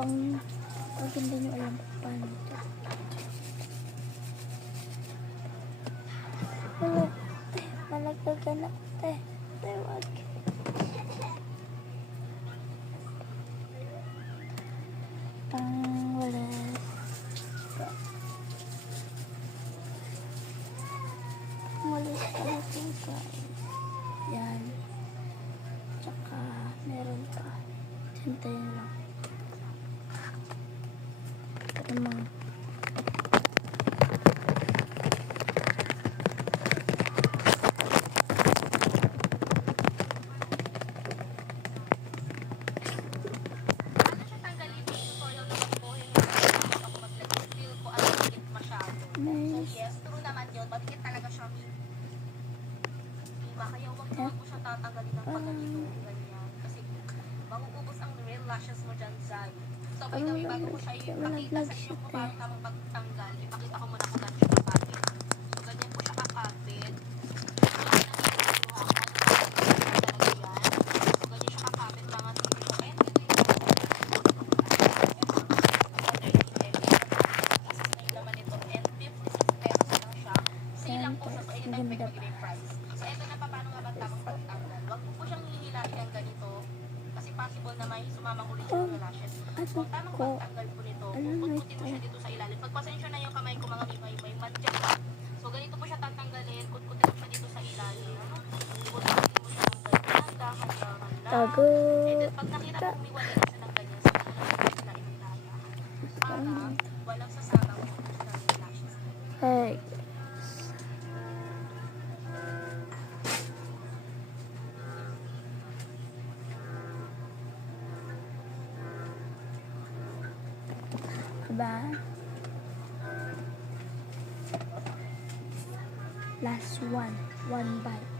pag hindi nyo alam kung paano ito. Wala, malagdagan ako, te. Te, wag. Wala. Malis pa natin, guys. Yan. Tsaka, meron pa. Hintayin lang. Ito mga. Yes, true naman yun. Mabigat talaga siya. Kaya huwag mo siya tatanggalin ng pagganito. Ganyan. Kasi mauubos ang real lashes mo dyan, Zay. So, by the way, bago ko siya ipakita sa inyo kung paano tamang pagtanggal, ipakita ko muna kung gano'n siya kakapit. So, ganyan po siya kakapit. So, ganyan siya kakapit mga tito. Maganda pa. So, ito na pa paano nga ba tamang pagtanggal. Huwag mo po siyang hihilain ng ganito. Kasi possible na may sumamang ulit yung lashes. So, tamang pagtanggal po nito, putputin mo siya dito sa ilalim. Pagpasensya na yung kamay ko mga may madyan pa. So, ganito po siya tatanggalin. Putputin mo siya dito sa ilalim. Putputin mo siya ng ganyan. Dahan-dahan lang. Tago. And then, pag nakita mo umiwalay na siya ng ganyan, sa mga na inilala. Para walang sasamang ulit ng lashes. Hey. Diba? Last one bite.